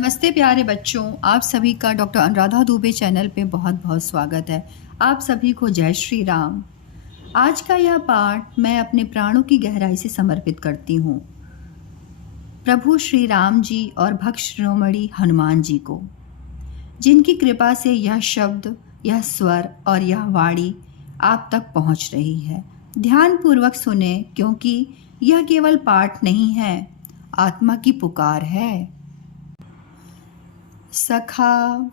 नमस्ते प्यारे बच्चों, आप सभी का डॉक्टर अनुराधा दुबे चैनल पे बहुत बहुत स्वागत है। आप सभी को जय श्री राम। आज का यह पाठ मैं अपने प्राणों की गहराई से समर्पित करती हूँ प्रभु श्री राम जी और भक्त शिरोमणि हनुमान जी को, जिनकी कृपा से यह शब्द, यह स्वर और यह वाणी आप तक पहुँच रही है। ध्यानपूर्वक सुने, क्योंकि यह केवल पाठ नहीं है, आत्मा की पुकार है। सखा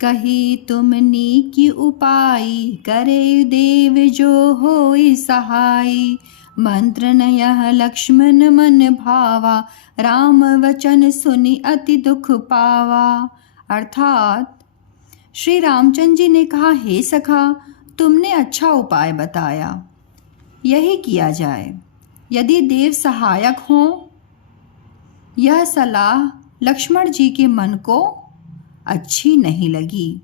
कही तुम नीकी उपाई, करे देव जो होई सहाई। मंत्र न यह लक्ष्मण मन भावा, राम वचन सुनि अति दुख पावा। अर्थात श्री रामचंद्र जी ने कहा, हे सखा, तुमने अच्छा उपाय बताया, यही किया जाए। यदि देव सहायक हों। यह सलाह लक्ष्मण जी के मन को अच्छी नहीं लगी।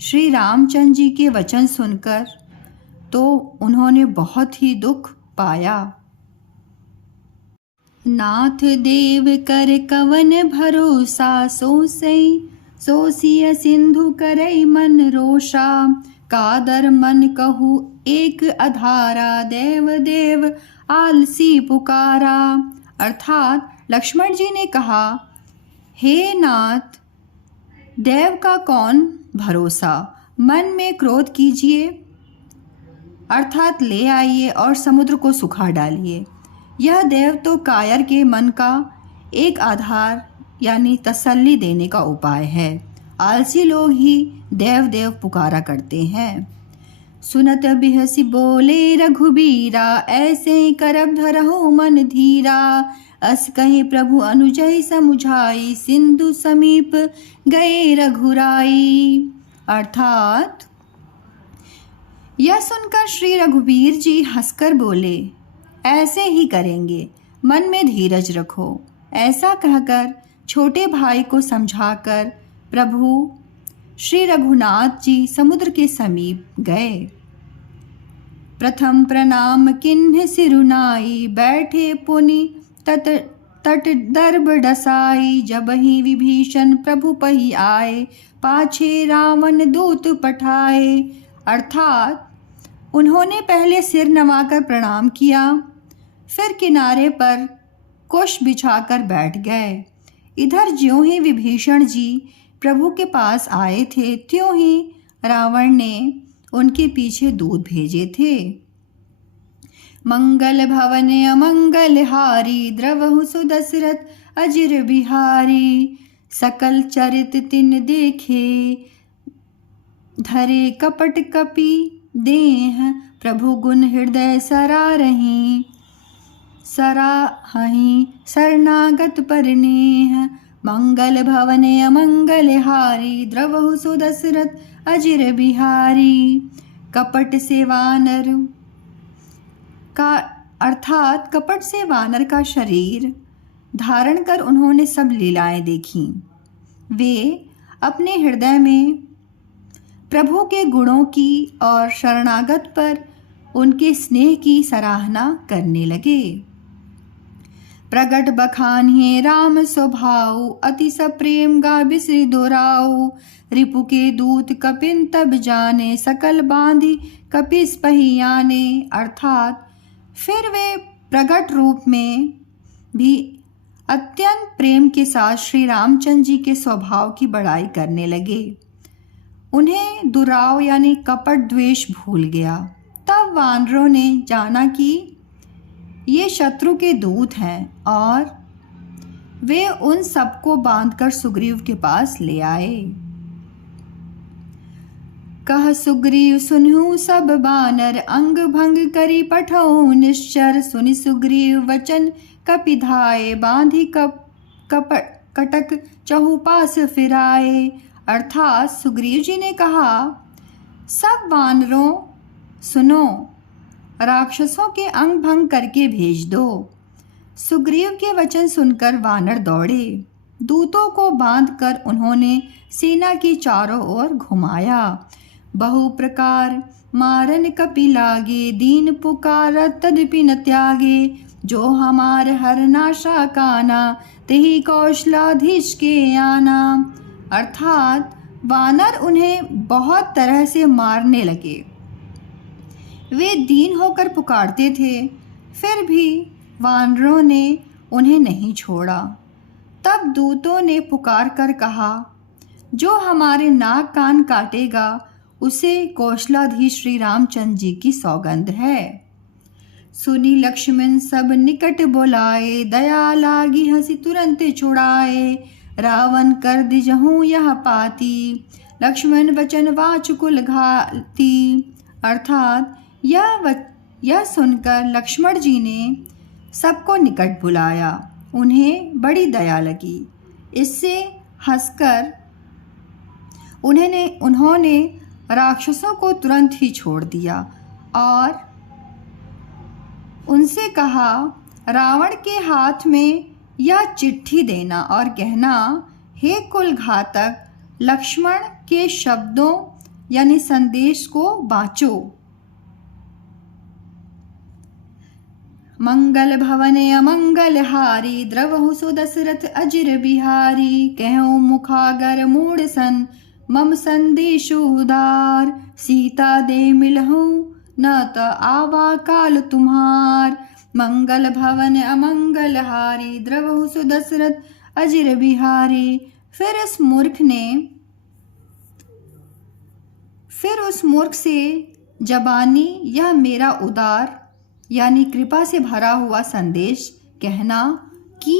श्री रामचंद्र जी के वचन सुनकर तो उन्होंने बहुत ही दुख पाया। नाथ देव कर कवन भरोसा, सोसिय सिंधु करई मन रोषा। कादर मन कहू एक अधारा, देव देव आलसी पुकारा। अर्थात लक्ष्मण जी ने कहा, हे नाथ, देव का कौन भरोसा, मन में क्रोध कीजिए, अर्थात ले आइए और समुद्र को सुखा डालिए। यह देव तो कायर के मन का एक आधार यानी तसल्ली देने का उपाय है। आलसी लोग ही देव देव पुकारा करते हैं। सुनत बिहसी बोले रघुबीरा, ऐसे करब धरहु मन धीरा। अस कहीं प्रभु अनुजय समुझाई, सिंधु समीप गए रघुराई। अर्थात यह सुनकर श्री रघुवीर जी हंसकर बोले, ऐसे ही करेंगे, मन में धीरज रखो। ऐसा कहकर छोटे भाई को समझाकर प्रभु श्री रघुनाथ जी समुद्र के समीप गए। प्रथम प्रणाम किन्ह सिरुनाई, बैठे पुनि तट दर्भ डसाई। जब ही विभीषण प्रभु पही आए, पाछे रावण दूत पठाए। अर्थात उन्होंने पहले सिर नवाकर प्रणाम किया, फिर किनारे पर कुश बिछाकर बैठ गए। इधर ज्यों ही विभीषण जी प्रभु के पास आए थे, त्यों ही रावण ने उनके पीछे दूत भेजे थे। मंगल भवन अमंगल हारी, द्रवहु सुदशरथ अजिर बिहारी। सकल चरित तिन देखे, धरे कपट कपि देह। प्रभु गुण हृदय सरारहीं, सराहहीं शरणागत परनेह। मंगल भवन अमंगल हारी, द्रवहु सुदशरथ अजिर बिहारी। कपट से वानर का अर्थात कपट से वानर का शरीर धारण कर उन्होंने सब लीलाएं देखी। वे अपने हृदय में प्रभु के गुणों की और शरणागत पर उनके स्नेह की सराहना करने लगे। प्रगट बखानिए राम स्वभाव, अति सप्रेम गा बिसरि दोराऊ। रिपु के दूत कपिन तब जाने, सकल बांधी कपिस पहियाने। अर्थात फिर वे प्रगट रूप में भी अत्यंत प्रेम के साथ श्री रामचंद्र जी के स्वभाव की बड़ाई करने लगे। उन्हें दुराव यानी कपट द्वेष भूल गया। तब वानरों ने जाना कि ये शत्रु के दूत हैं और वे उन सबको बांधकर सुग्रीव के पास ले आए। कह सुग्रीव सुनहु सब बानर, अंग भंग करी पठौ निश्चर। सुनि सुग्रीव वचन कपिधाए, बांधी कटक चहुपास फिराए। अर्थात सुग्रीव जी ने कहा, सब वानरों सुनो, राक्षसों के अंग भंग करके भेज दो। सुग्रीव के वचन सुनकर वानर दौड़े। दूतों को बांधकर उन्होंने सेना की चारों ओर घुमाया। बहु प्रकार मारन कपि लागे, दीन पुकारत तदपि न त्यागे। जो हमार हरनाशा काना, तेहि कौशलाधीश के आना। अर्थात वानर उन्हें बहुत तरह से मारने लगे। वे दीन होकर पुकारते थे, फिर भी वानरों ने उन्हें नहीं छोड़ा। तब दूतों ने पुकार कर कहा, जो हमारे नाक कान काटेगा उसे कौशलाधीश श्री रामचंद्र जी की सौगंध है। सुनी लक्ष्मण सब निकट बुलाए, दया लागी हंसी तुरंत छुड़ाए। रावण कर दिजहूँ यह पाती, लक्ष्मण वचन वाचुकुल घाती। अर्थात यह सुनकर लक्ष्मण जी ने सबको निकट बुलाया। उन्हें बड़ी दया लगी। इससे हंसकर उन्होंने राक्षसों को तुरंत ही छोड़ दिया और उनसे कहा, रावण के हाथ में यह चिट्ठी देना और कहना, हे कुल घातक, लक्ष्मण के शब्दों यानी संदेश को बाँचो। मंगल भवन अमंगल हारी, द्रवहु सो दशरथ अजिर बिहारी। कहूँ मुखागर मूढ़ सन, मम संदेश उदार। सीता दे मिलहूँ, न त आवा काल तुम्हार। मंगल भवन अमंगल हारी, द्रवहु सो दशरथ अजिर बिहारी। फिर उस मूर्ख से जबानी यह मेरा उदार यानी कृपा से भरा हुआ संदेश कहना कि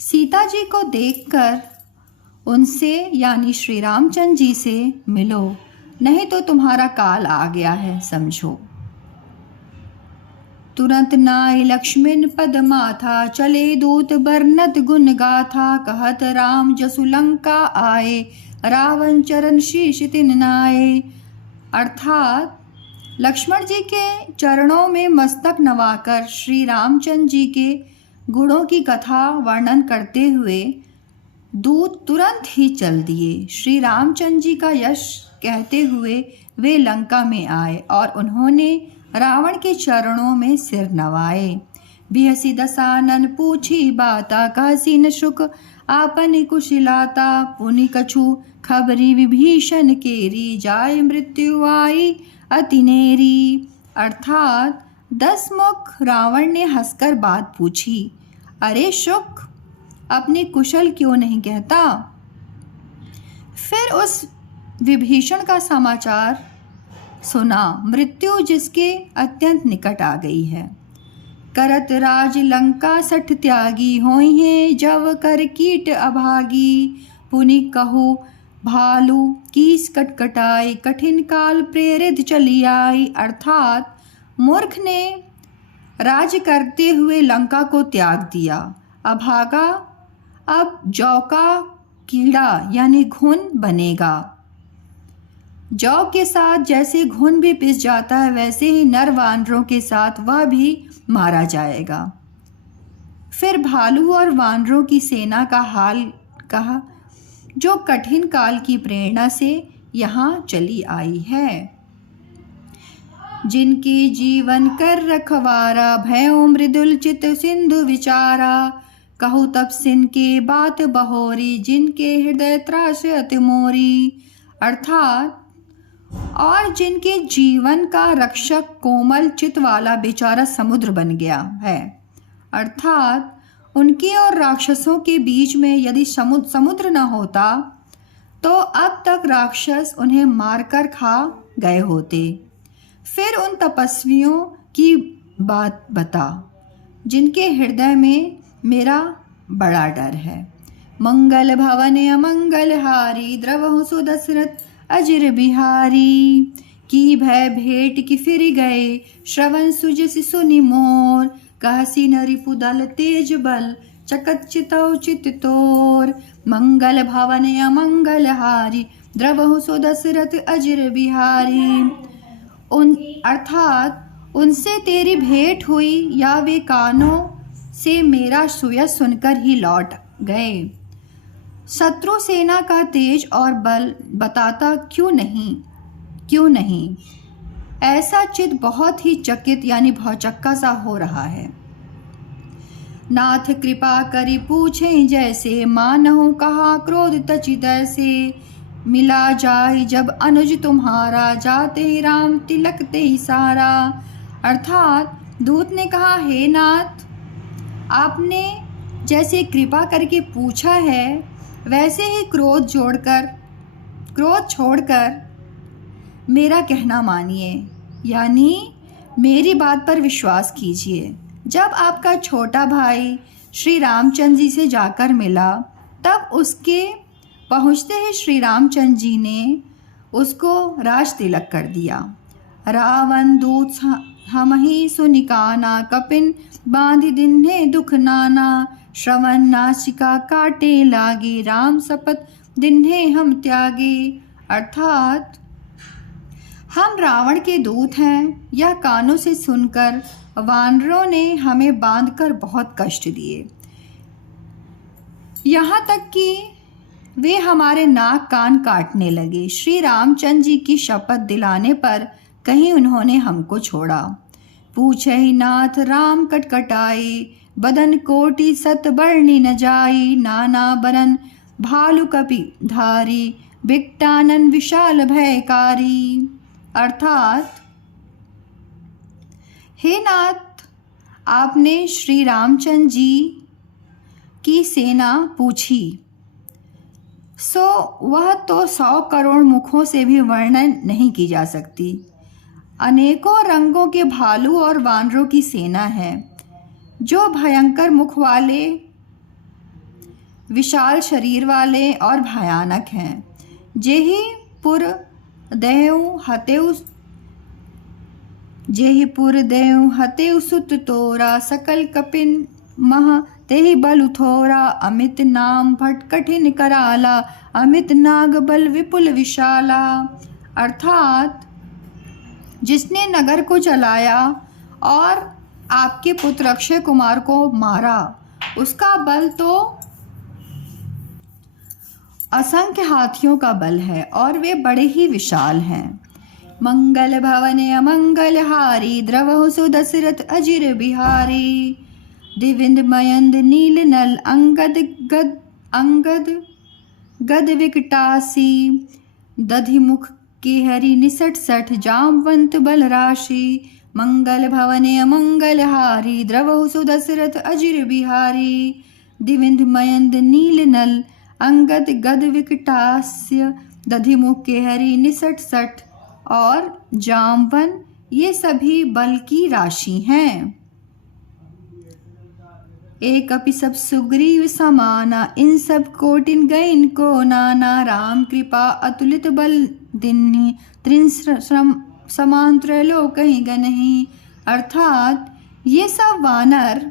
सीता जी को देखकर उनसे यानी श्री रामचंद्र जी से मिलो, नहीं तो तुम्हारा काल आ गया है समझो। तुरंत नाय लक्ष्मण पद माथा, चले दूत बरनत गुण गाथा। कहत राम जसु लंका आए, रावण चरण शीश तिन नाए। अर्थात लक्ष्मण जी के चरणों में मस्तक नवाकर श्री रामचंद्र जी के गुणों की कथा वर्णन करते हुए दूत तुरंत ही चल दिए। श्री रामचंद्र जी का यश कहते हुए वे लंका में आए और उन्होंने रावण के चरणों में सिर नवाए। बिहसी दसानन पूछी बाता, कहसी न शुक आपन कुशिलाता। पुनि कछु खबरी विभीषण केरी, जाय मृत्यु आई अतिनेरी। अर्थात 10 मुख रावण ने हंसकर बात पूछी, अरे शुक, अपनी कुशल क्यों नहीं कहता। फिर उस विभीषण का समाचार सुना, मृत्यु जिसके अत्यंत निकट आ गई है। करत राज लंका सठ त्यागी, होई है जव कर कीट अभागी। पुनि कहु भालू कीस कटकटाई, कठिन काल प्रेरित चली आई। अर्थात मूर्ख ने राज करते हुए लंका को त्याग दिया, अभागा अब जौ का कीड़ा यानी घुन बनेगा। जौ के साथ जैसे घुन भी पिस जाता है, वैसे ही नर वानरों के साथ वह भी मारा जाएगा। फिर भालू और वानरों की सेना का हाल कहा, जो कठिन काल की प्रेरणा से यहाँ चली आई है। जिनके जीवन कर रखवारा, भयो मृदुल चित सिंधु विचारा। कहु तब सिन के बात बहोरी, जिनके हृदय त्रास अति मोरी। अर्थात और जिनके जीवन का रक्षक कोमल चित वाला बेचारा समुद्र बन गया है। अर्थात उनके और राक्षसों के बीच में यदि समुद्र न होता तो अब तक राक्षस उन्हें मारकर खा गए होते। फिर उन तपस्वियों की बात बता, जिनके हृदय में मेरा बड़ा डर है। मंगल भवन अमंगल हारी, द्रवहु सो दशरथ अजिर बिहारी। की भय भेंट की फिर गए, श्रवण सुजस सुनि मोर। कहसी न रिपुदल तेज बल, चकत चितौ चित तोर। मंगल भवन अमंगल हारी, द्रवहु सो दशरथ अजिर बिहारी। अर्थात उनसे तेरी भेंट हुई या वे कानों से मेरा सुयस सुनकर ही लौट गए। शत्रु सेना का तेज और बल बताता क्यों नहीं। ऐसा चित्त बहुत ही चकित यानी भौचक्का सा हो रहा है। नाथ कृपा करी पूछें जैसे, मानहु कहा क्रोध तचि तैसे। मिला जाय जब अनुज तुम्हारा, जाते ही राम तिलकते ही सारा। अर्थात दूत ने कहा, हे नाथ, आपने जैसे कृपा करके पूछा है वैसे ही क्रोध छोड़कर मेरा कहना मानिए, यानी मेरी बात पर विश्वास कीजिए। जब आपका छोटा भाई श्री रामचंद्र जी से जाकर मिला, तब उसके पहुँचते ही श्री रामचंद्र जी ने उसको राज तिलक कर दिया। रावण दूत हमहि सुनिकाना, कपिन बांधि दिन्हे दुख नाना। श्रवण नासिका काटे लागे, राम शपथ दिन्हे हम त्यागे। अर्थात हम रावण के दूत हैं, यह कानों से सुनकर वानरों ने हमें बांधकर बहुत कष्ट दिए, यहाँ तक कि वे हमारे नाक कान काटने लगे। श्री रामचंद्र जी की शपथ दिलाने पर कहीं उन्होंने हमको छोड़ा। पूछे ही नाथ राम कटकटाए, बदन कोटि सत बरनी न जाई। नाना बरन भालु कपि धारी, बिकटानन विशाल भयकारी। अर्थात हे नाथ, आपने श्री रामचंद्र जी की सेना पूछी, सो वह तो 100 करोड़ मुखों से भी वर्णन नहीं की जा सकती। अनेकों रंगों के भालू और वानरों की सेना है, जो भयंकर मुख वाले, विशाल शरीर वाले और भयानक हैं। जेहि पुर देव हतेउ सुत तोरा, सकल कपिन मह तेहि बल थोरा। अमित नाम भट कठिन कराला, अमित नाग बल विपुल विशाला। अर्थात जिसने नगर को जलाया और आपके पुत्र अक्षय कुमार को मारा, उसका बल तो असंख्य हाथियों का बल है और वे बड़े ही विशाल हैं। मंगल भवने अमंगल हारी, द्रवहु सुदशरथ अजिर बिहारी। दिविंद मयंद नील नल, अंगद गद विकटासी। दधि मुख के हरि निसट सठ, जामवंत बल राशि। मंगल भवने अमंगल हारी, द्रवहु सुदशरथ अजिर बिहारी। दिविंद मयंद नील नल, अंगद गद विकटास्य, दधिमुख के हरि निसट सठ और जामवन, ये सभी बल की राशि हैं। एक अपि सब सुग्रीव समाना, इन सब कोटिन गइन को नाना। राम कृपा अतुलित बल दिन्हि, त्रिश्रम समान त्रैलोक कहीं गनहि। अर्थात ये सब वानर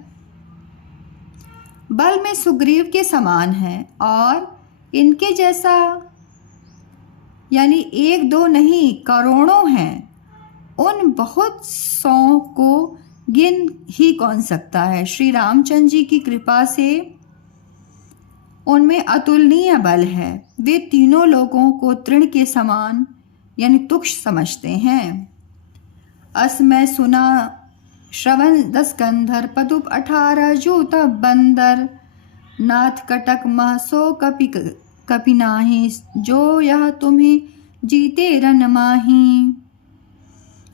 बल में सुग्रीव के समान हैं और इनके जैसा यानी 1-2 नहीं, करोड़ों हैं। उन बहुत 100 को गिन ही कौन सकता है। श्री रामचंद्र जी की कृपा से उनमें अतुलनीय बल है। वे तीनों लोगों को तृण के समान यानी तुक्ष समझते हैं। असमय सुना श्रवण 10 कंधर, पदुप 18 जूत बंदर। नाथ कटक मह सो कपि नाही, जो यह तुम्हें जीते रन माही।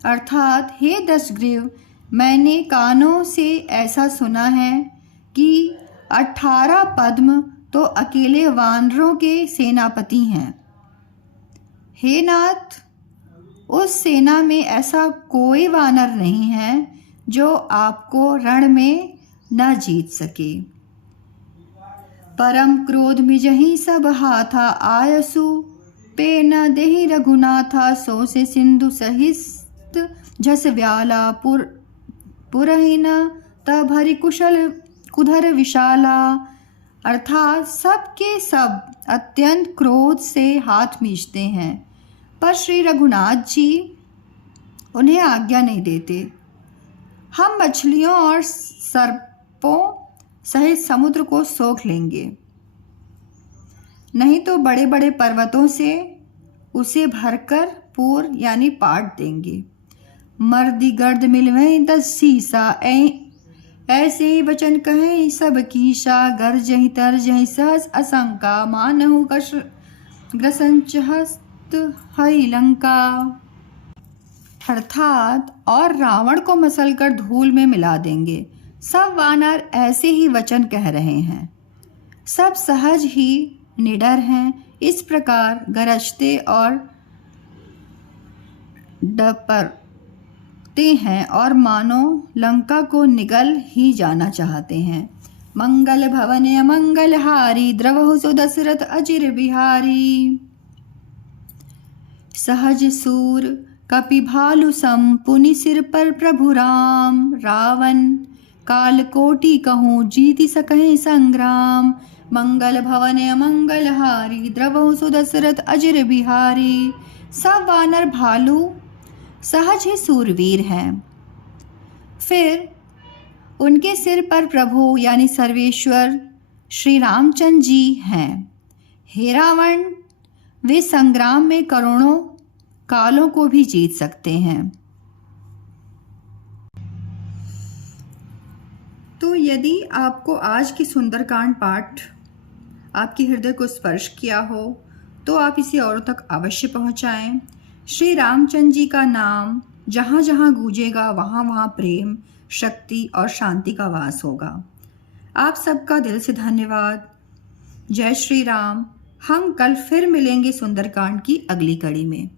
अर्थात हे दशग्रीव, मैंने कानों से ऐसा सुना है कि 18 पद्म तो अकेले वानरों के सेनापति हैं। हे नाथ, उस सेना में ऐसा कोई वानर नहीं है जो आपको रण में न जीत सके। परम क्रोध मिजहि सब हाथा, आयसु पे न देहि रघुनाथा। सो से सिंधु सहित झस व्याला, पुरहिन तब हरि कुधर विशाला। अर्थात सबके सब अत्यंत क्रोध से हाथ मींचते हैं, पर श्री रघुनाथ जी उन्हें आज्ञा नहीं देते। हम मछलियों और सर्पों सहित समुद्र को सोख लेंगे, नहीं तो बड़े बड़े पर्वतों से उसे भरकर पूर यानी पाट देंगे। मर्दी गर्द मिलवें 10 सीसा ऐसे ही वचन कहें सब कीशा गर्जहि तरजहि सहस असंका मानहु ग्रसंच हस्त हई लंका। अर्थात और रावण को मसलकर धूल में मिला देंगे। सब वानर ऐसे ही वचन कह रहे हैं। सब सहज ही निडर हैं। इस प्रकार गरजते और डपरते हैं और मानो लंका को निगल ही जाना चाहते हैं। मंगल भवन अमंगल हारी द्रवहु सो दशरथ अजिर बिहारी। सहज सूर कपि भालु सम पुनि सिर पर प्रभु राम। रावण काल कोटि कहूँ जीति सकहि संग्राम। मंगल भवन अमंगल हारी द्रवहु सो दशरथ अजिर बिहारी। सब वानर भालू सहज ही सूरवीर हैं। फिर उनके सिर पर प्रभु यानी सर्वेश्वर श्री रामचंद्र जी हैं। हे रावण, वे संग्राम में करोड़ों कालों को भी जीत सकते हैं। तो यदि आपको आज की सुंदरकांड पाठ आपके हृदय को स्पर्श किया हो तो आप इसे औरों तक अवश्य पहुंचाएं। श्री रामचंद्र जी का नाम जहाँ जहाँ गूंजेगा वहाँ वहाँ प्रेम, शक्ति और शांति का वास होगा। आप सबका दिल से धन्यवाद। जय श्री राम। हम कल फिर मिलेंगे सुंदरकांड की अगली कड़ी में।